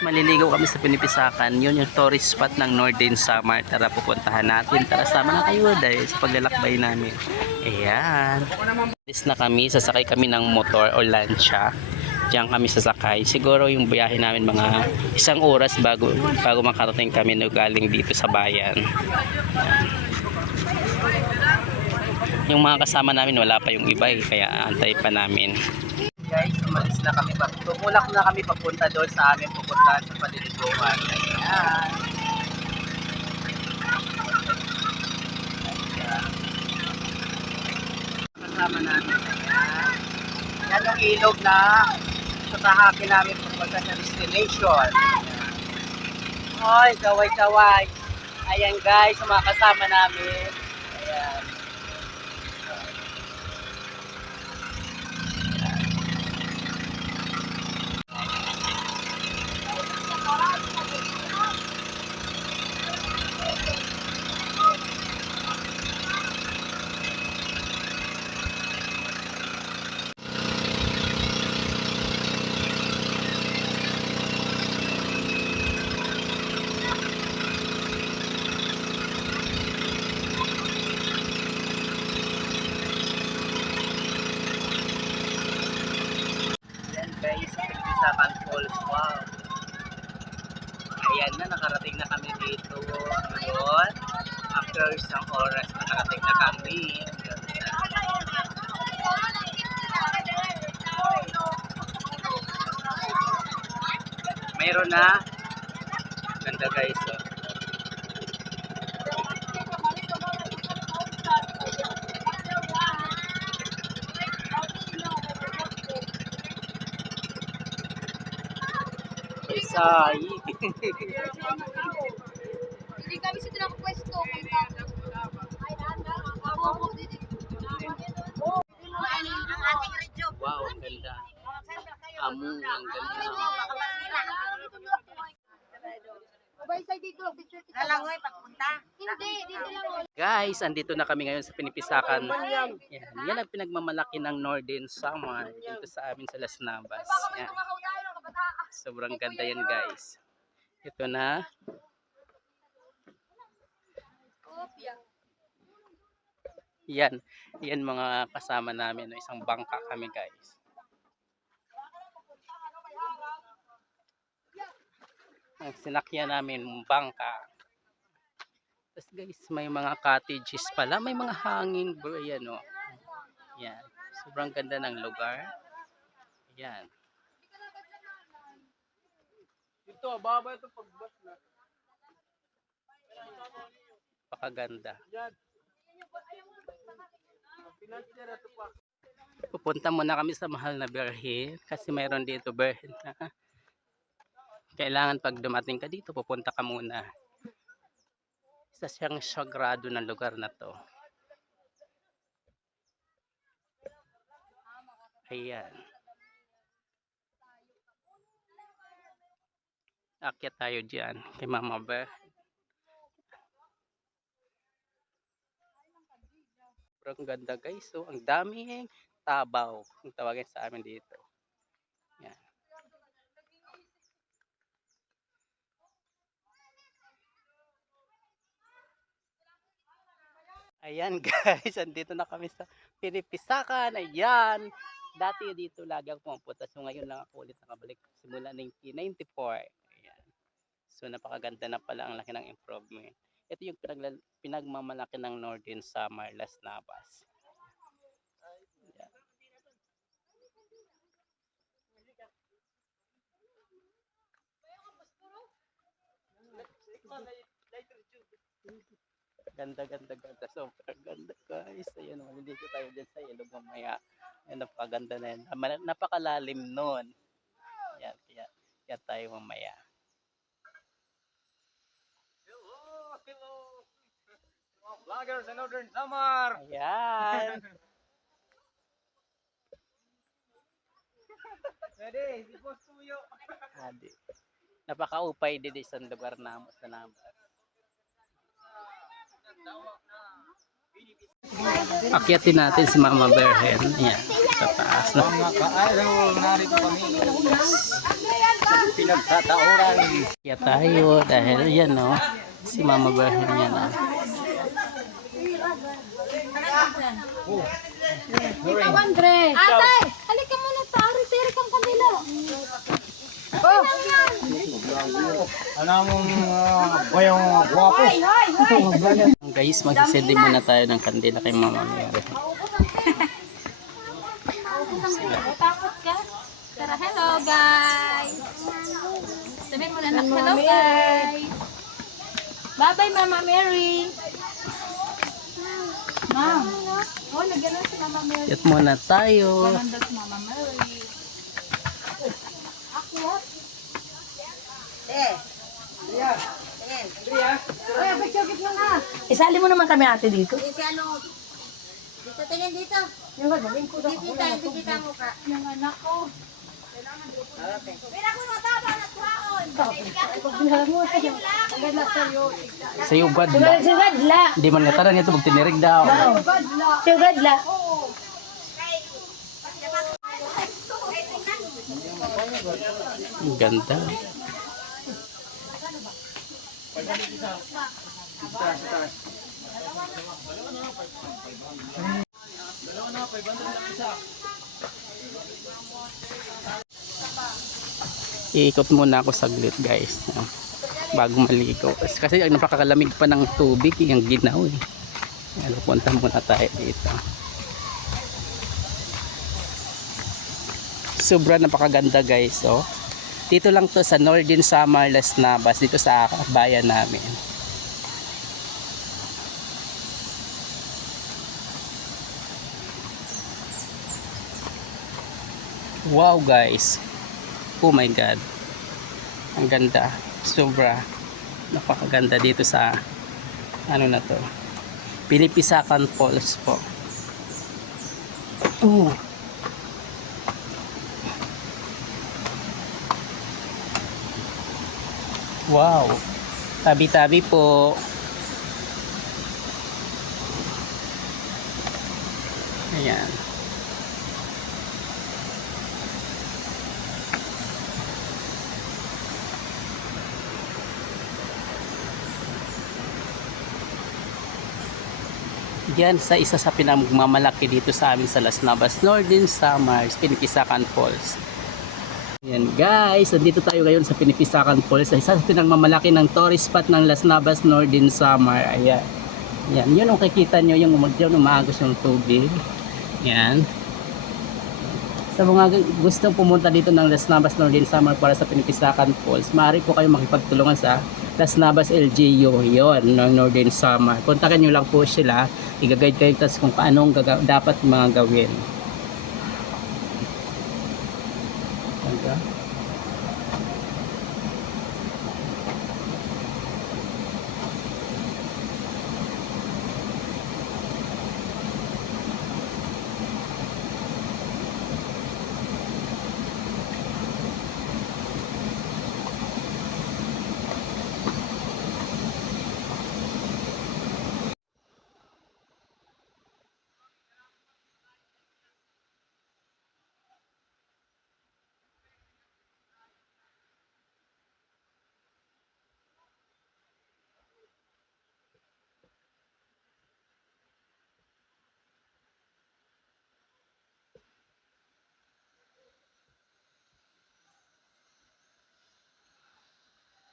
Maliligaw kami sa Pinipisakan. Yun yung tourist spot ng Northern Samar. Tara pupuntahan natin. Tara sama na kayo dahil sa paglalakbay namin. Ayan. Alis na kami. Sasakay kami ng motor o lancha. Diyan kami sasakay. Siguro yung biyahe namin mga isang oras bago bago makarating kami no galing dito sa bayan. Ayan. Yung mga kasama namin wala pa yung iba eh, kaya antay pa namin. Guys, umalis na kami. Tumulak na kami papunta doon sa amin pupuntahan sa paliliguan. Ayan. Kasama namin. Ayan. Yan yung ilog na tatahakin namin pupunta sa destination. Hoy, kaway-kaway. Ayan guys, mga kasama namin. Ayan. Yan guys, Falls. Wow. Ayan na, nakarating na kami dito. Ngayon, after isang oras, nakarating na kami. Mayroon na. Ganda guys. Oh. Isay. Hindi kami sa tinang pwesto. Ang ating radyo. wow, ang ganda. Amo, ang ganda. Nalangoy, pagpunta. Hindi, dito lang. Guys, andito na kami ngayon sa Pinipisakan. Yan, yan ang pinagmamalaki ng Northern Summer dito sa amin sa Las Navas. Yan. Sobrang ganda yan guys. Ito na. Yan. Yan mga kasama namin. no? Isang bangka kami guys. Ang sinakyan namin bangka. Tapos guys, may mga cottages pala. May mga hanging bro. Yan o. Yan. Sobrang ganda ng lugar. Yan. Dito, baba ito pagbas na. Pakaganda. Yan. Ito. Pupunta muna kami sa mahal na berhin kasi mayroon dito berhin na kailangan pag dumating ka dito pupunta ka muna. Isa siyang sagrado ng lugar na to. Ayan. Akyat tayo dyan kay Mama Bear. Sobrang ganda guys. So, ang daming tabaw. Ang tawagin sa amin dito. Yan. Ayan guys, andito na kami sa Pinipisakan. Ayan. Dati dito lagi ako pumupunta. So ngayon lang ako ulit nakabalik simula 1994. So napakaganda na pala ang laki ng improvement. Ito yung pinagla- pinagmamalaki ng Northern Summer Las Navas. Ayan. Ganda, ganda, ganda. Super ganda, guys. Ayan, maliligo tayo dyan sa ilog mamaya. Ayan, napakaganda na yan. Napakalalim nun. Ayan, kaya, kaya tayo mamaya. Hello, hello. Mga vloggers sa Northern Samar. Ayan. Pwede, si Boss Tuyo. Adi. Napakaupay din sa lugar namo sa Navas. Akyatin natin si Mama Berhen. Ayan, sa taas. No? Ka-idol, narito kami. Pinagtatauran. Kaya tayo dahil yan no. Si Mama Bahin niya na. Andre! Ate! Halika muna sa ari-tiri kang kanila. Oh! Ano mong bayong guwapo? Guys, magsisindi muna tayo ng kandila kay Mama Mary. Takot ka? Tara, hello guys! Sabihin mo na hello guys! Bye-bye Mama Mary! Ma'am! Oh, nagyan na si Mama Mary. Yat muna tayo. Si Mama Mary. Ako? Isali mo naman kami ate dito. Ano? Dito, tingin dito. Yung gagawin ko na. Dito, dito ang mukha. Yung anak ko. Pero ako nataba na tuhaon. Sa ugad la. sigad la. Hindi man nga taran ito magtinirig daw. Sigad la. Ang ganda. Iikot muna ako saglit guys. Bago maligo. Kasi- ang napakakalamig pa ng tubig. Yung ginaw eh. Ano, punta muna tayo dito. Sobra napakaganda guys. Oh. Dito lang to sa Northern Samar Las Navas. Dito sa bayan namin. Wow guys. Oh my god. Ang ganda. Sobra. Napakaganda dito sa ano na to. Pinipisakan Falls po. Oh. Wow. Tabi-tabi po. Ayan. Yan sa isa sa pinagmamalaki dito sa amin sa Las Navas Northern Samars, Pinipisakan Falls. Yan guys, nandito tayo ngayon sa Pinipisakan Falls, sa isa sa pinagmamalaki ng tourist spot ng Las Navas Northern Samar. Ayan. Yan, yun ang kikita nyo, yung umagyaw ng maagos yung tubig. Yan. Sa mga gustong pumunta dito ng Las Navas Northern Samar para sa Pinipisakan Falls, maaari po kayo makipagtulungan sa Las Navas LGU, yon ng Northern Samar. Kontakin nyo lang po sila, i-guide kayo tas kung anong gaga- dapat mga gawin. Ganda.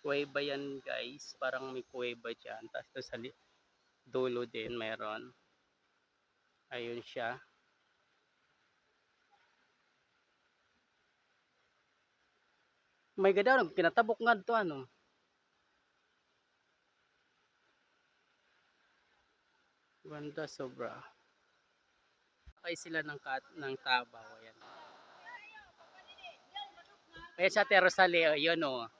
Kuweba yan guys. Parang may kuweba dyan. Tapos doon sa dulo din meron. Ayun siya. May gadaw kinatabok nga to ano? Ganda sobra. Sakay sila ng, kat, ng tabaw ayan. Ayan sa Terosaleo yun o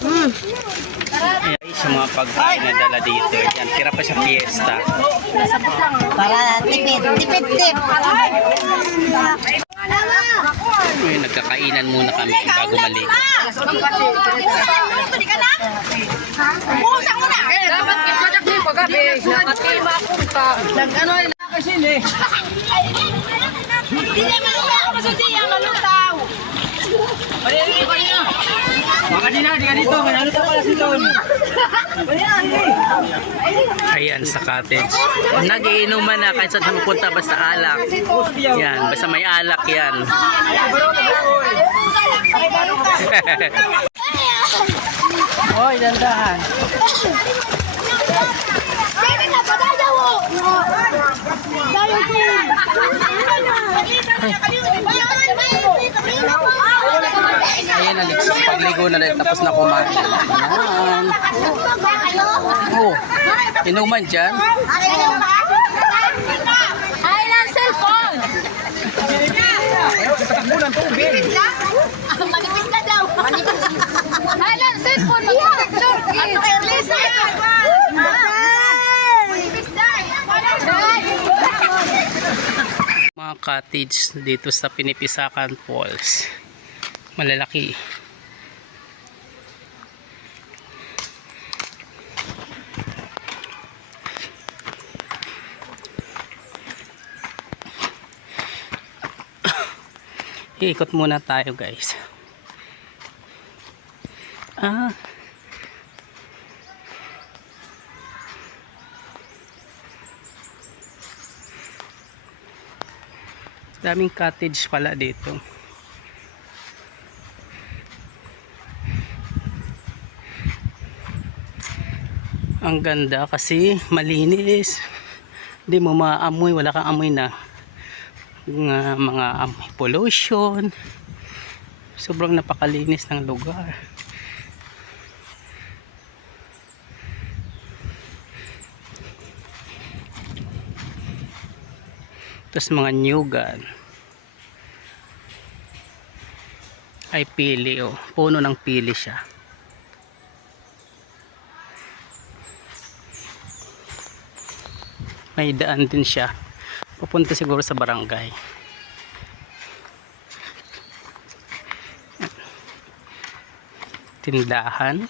Ayan, sa mga pagkain na dala dito. Yan, tira pa sa fiesta. Para tipid, tipid, tip. Ayun, nagkakainan muna kami bago maligo. Dapat kisadak mo pagabi. Nakatima akong ka. Nag-ano ay nakasindi. Hindi naman ako masundi ang malutaw. Ayan, sa cottage. Nagiinuman na kahit saan mapunta basta alak. Yan, basta may alak yan. Hoy, dandahan. Ayan, Alex. Pagligo na rin tapos na kumain. Ayan. Oh, inuman dyan. Ay, lang cellphone. Manipis na daw. Ay, lang cellphone. Mag-picture. Lisa? Manipis. Mga cottage dito sa Pinipisakan Falls. Malalaki. Iikot muna tayo guys. Ah. Daming cottage pala dito. Ang ganda kasi malinis. Hindi mo maamoy, wala kang amoy na mga, mga pollution. Sobrang napakalinis ng lugar. Tapos mga nyugan. Ay pili oh. Puno ng pili siya. May daan din siya. Papunta siguro sa barangay. Tindahan.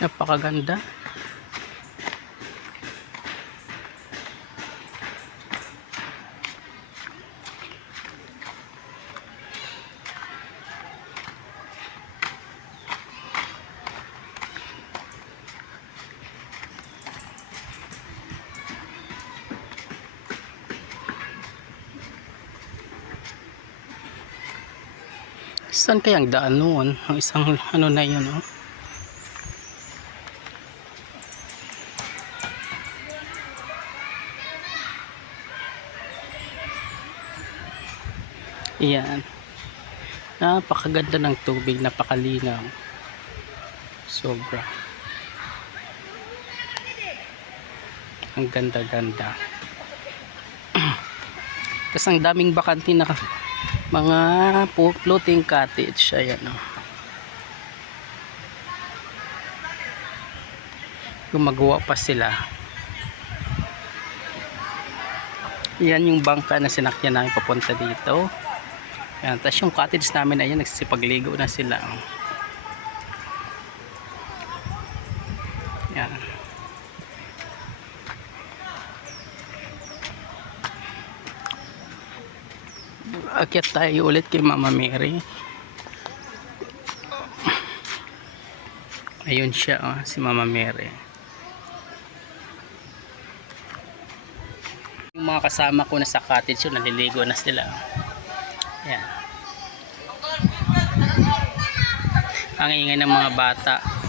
Napakaganda. Saan kayang daan noon? Ang isang ano na yun, oh. Iyan. Napakaganda ng tubig, napakalinaw. Sobra. Ang ganda-ganda. Tapos ang daming bakante na mga floating cottage. Ayan o. Gumagawa pa sila. Yan yung bangka na sinakyan namin papunta dito. Yan. Tapos yung cottage namin ayun, nagsisipagligo na sila. oh. Akyat tayo ulit kay Mama Mary. Ayun siya, oh, si Mama Mary. Yung mga kasama ko na sa cottage yun, naliligo na sila. Yan. Ang ingay ng mga bata.